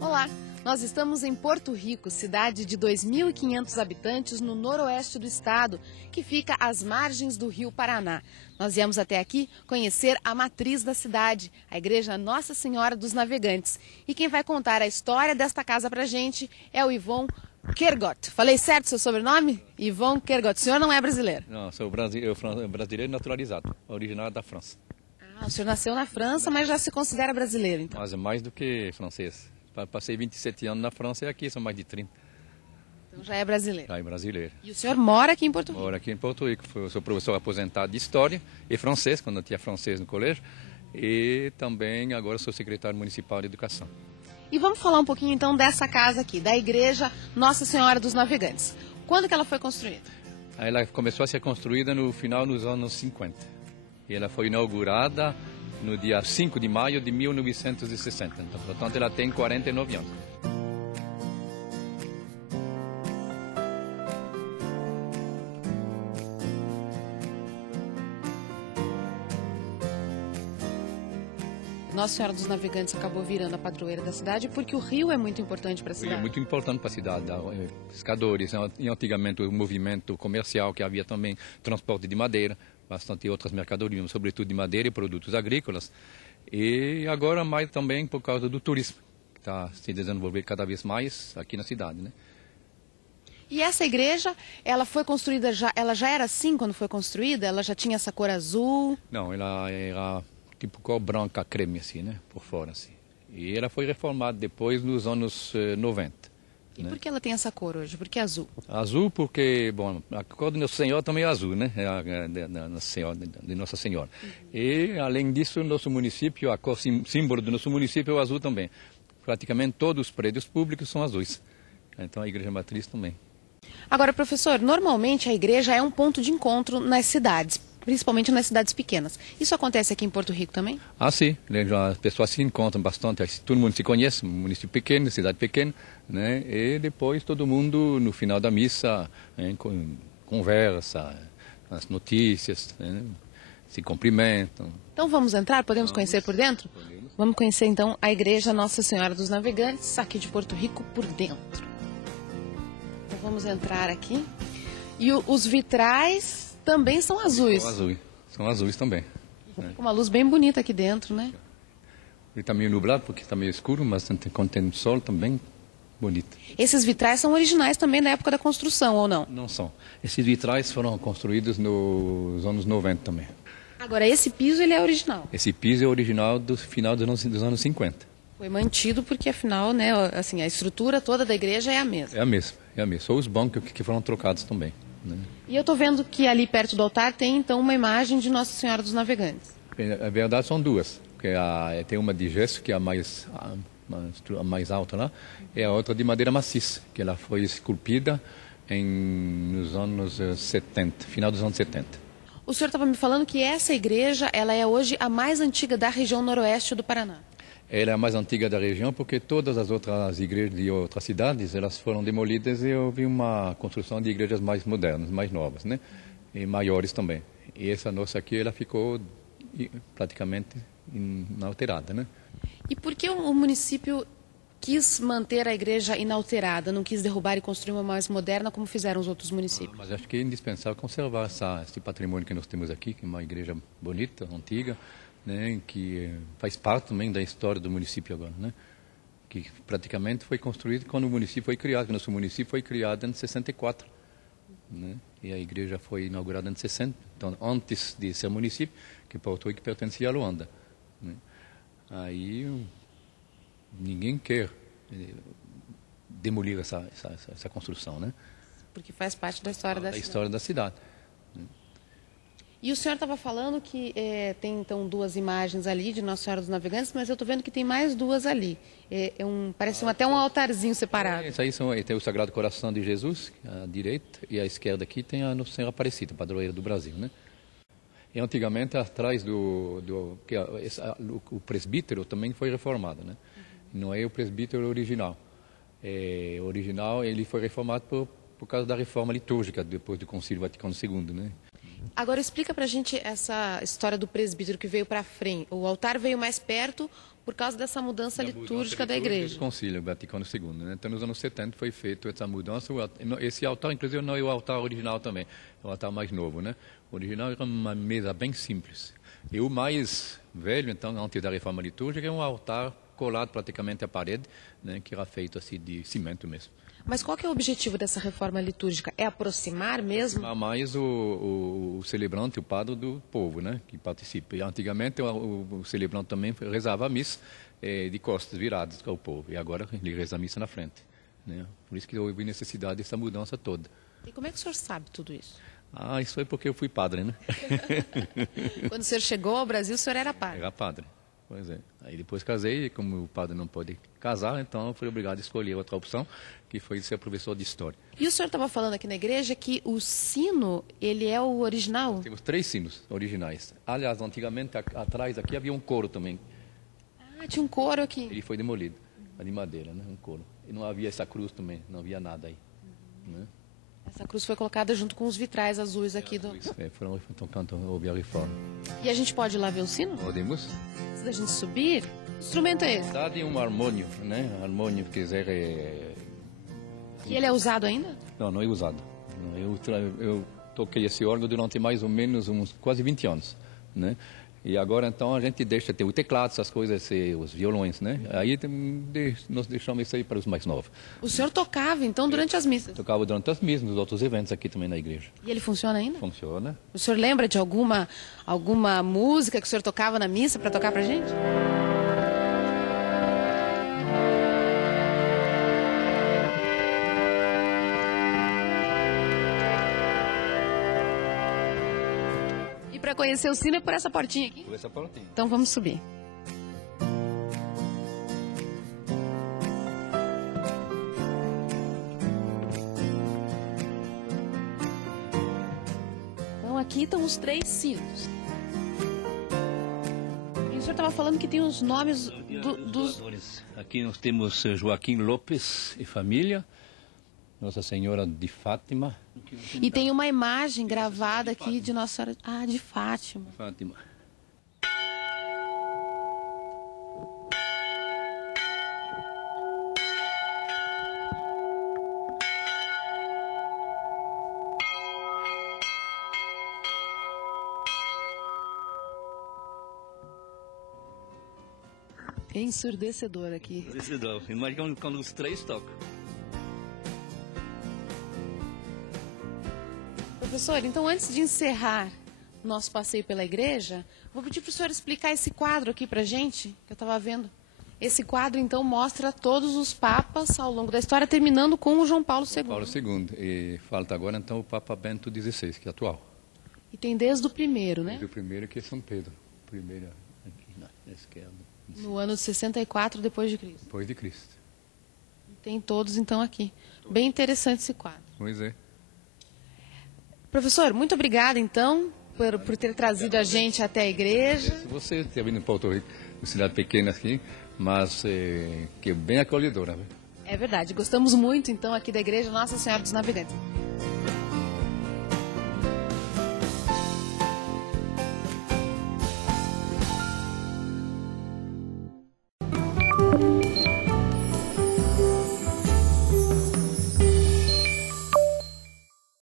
Olá, nós estamos em Porto Rico, cidade de 2.500 habitantes no noroeste do estado, que fica às margens do rio Paraná. Nós viemos até aqui conhecer a matriz da cidade, a Igreja Nossa Senhora dos Navegantes. E quem vai contar a história desta casa pra gente é o Yvon Kergot. Falei certo seu sobrenome? Yvon Kergot. O senhor não é brasileiro? Não, sou brasileiro naturalizado, originário da França. Ah, o senhor nasceu na França, mas já se considera brasileiro, então? Mas é mais do que francês. Passei 27 anos na França e aqui são mais de 30. Então já é brasileiro. Já é brasileiro. E o senhor mora aqui em Porto Rico? Moro aqui em Porto Rico. Sou professor aposentado de História e francês, quando eu tinha francês no colégio. E também agora sou secretário municipal de Educação. E vamos falar um pouquinho então dessa casa aqui, da Igreja Nossa Senhora dos Navegantes. Quando que ela foi construída? Ela começou a ser construída no final dos anos 50. E ela foi inaugurada no dia 5 de maio de 1960. Então, portanto, ela tem 49 anos. Nossa Senhora dos Navegantes acabou virando a padroeira da cidade porque o rio é muito importante para a cidade. É muito importante para a cidade. Pescadores, e antigamente o movimento comercial que havia também, transporte de madeira, bastante outras mercadorias, sobretudo de madeira e produtos agrícolas. E agora mais também por causa do turismo, que está se desenvolvendo cada vez mais aqui na cidade, né? E essa igreja, ela foi construída ela já era assim quando foi construída? Ela já tinha essa cor azul? Não, ela era tipo cor branca creme assim, né, por fora assim. E ela foi reformada depois nos anos 90. E por que ela tem essa cor hoje? Por que azul? Azul porque, bom, a cor do Nosso Senhor também é azul, né? É de Nossa Senhora. E, além disso, nosso município, a cor símbolo do nosso município é o azul também. Praticamente todos os prédios públicos são azuis. Então, a Igreja Matriz também. Agora, professor, normalmente a igreja é um ponto de encontro nas cidades, principalmente nas cidades pequenas. Isso acontece aqui em Porto Rico também? Ah, sim. As pessoas se encontram bastante. Todo mundo se conhece, um município pequeno, cidade pequena, né? E depois todo mundo, no final da missa, conversa, as notícias, né? Se cumprimentam. Então vamos entrar? Podemos conhecer por dentro? Vamos conhecer então a Igreja Nossa Senhora dos Navegantes, aqui de Porto Rico, por dentro. Então vamos entrar aqui. E os vitrais também são azuis. São azuis também. Fica uma luz bem bonita aqui dentro, né? Ele está meio nublado porque está meio escuro, mas quando tem sol também bonito. Esses vitrais são originais também da época da construção, ou não? Não são. Esses vitrais foram construídos nos anos 90 também. Agora, esse piso ele é original? Esse piso é original do final dos anos 50. Foi mantido porque, afinal, né, assim, a estrutura toda da igreja é a mesma. É a mesma, é a mesma. Só os bancos que foram trocados também, né? E eu estou vendo que ali perto do altar tem, então, uma imagem de Nossa Senhora dos Navegantes. Na verdade, são duas. Porque tem uma de gesso, que é a mais alta lá, e a outra de madeira maciça, que ela foi esculpida nos anos 70, final dos anos 70. O senhor estava me falando que essa igreja, ela é hoje a mais antiga da região noroeste do Paraná. Ela é a mais antiga da região porque todas as outras igrejas de outras cidades, elas foram demolidas e houve uma construção de igrejas mais modernas, mais novas, né? E maiores também. E essa nossa aqui, ela ficou praticamente inalterada, né? E por que o município quis manter a igreja inalterada, não quis derrubar e construir uma mais moderna como fizeram os outros municípios? Mas acho que é indispensável conservar esse patrimônio que nós temos aqui, que é uma igreja bonita, antiga, né, que faz parte também da história do município agora, né? Que praticamente foi construído quando o município foi criado, que nosso município foi criado em 64, né? E a igreja foi inaugurada em 60, então antes de ser município, que Porto Rico pertencia a Luanda, né? Aí ninguém quer demolir essa construção, né? Porque faz parte da história da cidade. História da cidade. E o senhor estava falando que tem então duas imagens ali de Nossa Senhora dos Navegantes, mas eu estou vendo que tem mais duas ali. Parece até um altarzinho separado. Isso aí tem o Sagrado Coração de Jesus, à direita, e à esquerda aqui tem a Nossa Senhora Aparecida, padroeira do Brasil, né? E antigamente atrás o presbítero também foi reformado, né? Não é o presbítero original. Original ele foi reformado por causa da reforma litúrgica depois do Concílio Vaticano II, né? Agora explica pra gente essa história do presbítero que veio para frente. O altar veio mais perto por causa dessa mudança litúrgica da igreja. Do Concílio Vaticano II, né? Então nos anos 70 foi feita essa mudança. Esse altar, inclusive, não é o altar original também, é o altar mais novo, né? O original era uma mesa bem simples. E o mais velho, então, antes da reforma litúrgica, é um altar colado praticamente à parede, né? Que era feito assim de cimento mesmo. Mas qual que é o objetivo dessa reforma litúrgica? É aproximar mesmo? A mais o celebrante, o padre do povo, né, que participa. E antigamente o celebrante também rezava a missa de costas viradas ao povo. E agora ele reza a missa na frente, né? Por isso que houve necessidade dessa mudança toda. E como é que o senhor sabe tudo isso? Ah, isso foi porque eu fui padre, né? Quando o senhor chegou ao Brasil, o senhor era padre? Era padre. Pois é. Aí depois casei, e como o padre não pode casar, então eu fui obrigado a escolher outra opção, que foi ser professor de história. E o senhor estava falando aqui na igreja que o sino, ele é o original? Temos 3 sinos originais. Aliás, antigamente, atrás aqui havia um coro também. Ah, tinha um coro aqui. Ele foi demolido, de madeira, né? Um coro. E não havia essa cruz também, não havia nada aí. Né? Essa cruz foi colocada junto com os vitrais azuis aqui do... Foram tocando, houve a reforma. E a gente pode ir lá ver o sino? Podemos? Antes da gente subir, que instrumento é esse? Dá de um harmônio, né? Harmônio, quer dizer, E ele é usado ainda? Não é usado. Eu toquei esse órgão durante mais ou menos uns quase 20 anos, né? E agora, então, a gente deixa ter o teclado, essas coisas, os violões, né? Aí nós deixamos isso aí para os mais novos. O senhor tocava, então, durante as missas? Tocava durante as missas, nos outros eventos aqui também na igreja. E ele funciona ainda? Funciona. O senhor lembra de alguma música que o senhor tocava na missa para tocar pra gente? Para conhecer o sino é por essa portinha aqui? Por essa portinha. Então vamos subir. Então aqui estão os 3 sinos. E o senhor estava falando que tem os nomes dos... Aqui nós temos Joaquim Lopes e família, Nossa Senhora de Fátima. E tem uma imagem gravada aqui de Nossa Senhora... Ah, de Fátima. Fátima. É ensurdecedor aqui. Ensurdecedor. Imagina quando os 3 tocam. Professor, então antes de encerrar nosso passeio pela igreja, vou pedir para o senhor explicar esse quadro aqui para a gente, que eu estava vendo. Esse quadro, então, mostra todos os papas ao longo da história, terminando com o João Paulo II. Paulo II. E falta agora, então, o Papa Bento XVI, que é atual. E tem desde o primeiro, né? Desde o primeiro, que é São Pedro. Primeiro aqui na esquerda. No ano de 64 depois de Cristo. Depois de Cristo. E tem todos, então, aqui. Bem interessante esse quadro. Pois é. Professor, muito obrigada, então, por ter trazido a gente até a igreja. Você ter vindo em Porto Rico, uma cidade pequena aqui, mas que é bem acolhedora. É verdade. Gostamos muito, então, aqui da igreja Nossa Senhora dos Navegantes.